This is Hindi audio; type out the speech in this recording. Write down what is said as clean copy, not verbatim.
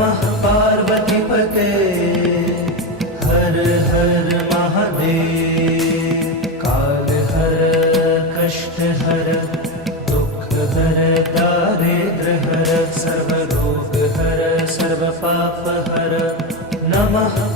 नमः पार्वतीपते हर हर महादेव। काल हर कष्ट हर दुख हर दारिद्र हर सर्व रोग हर सर्व पाप हर। नमः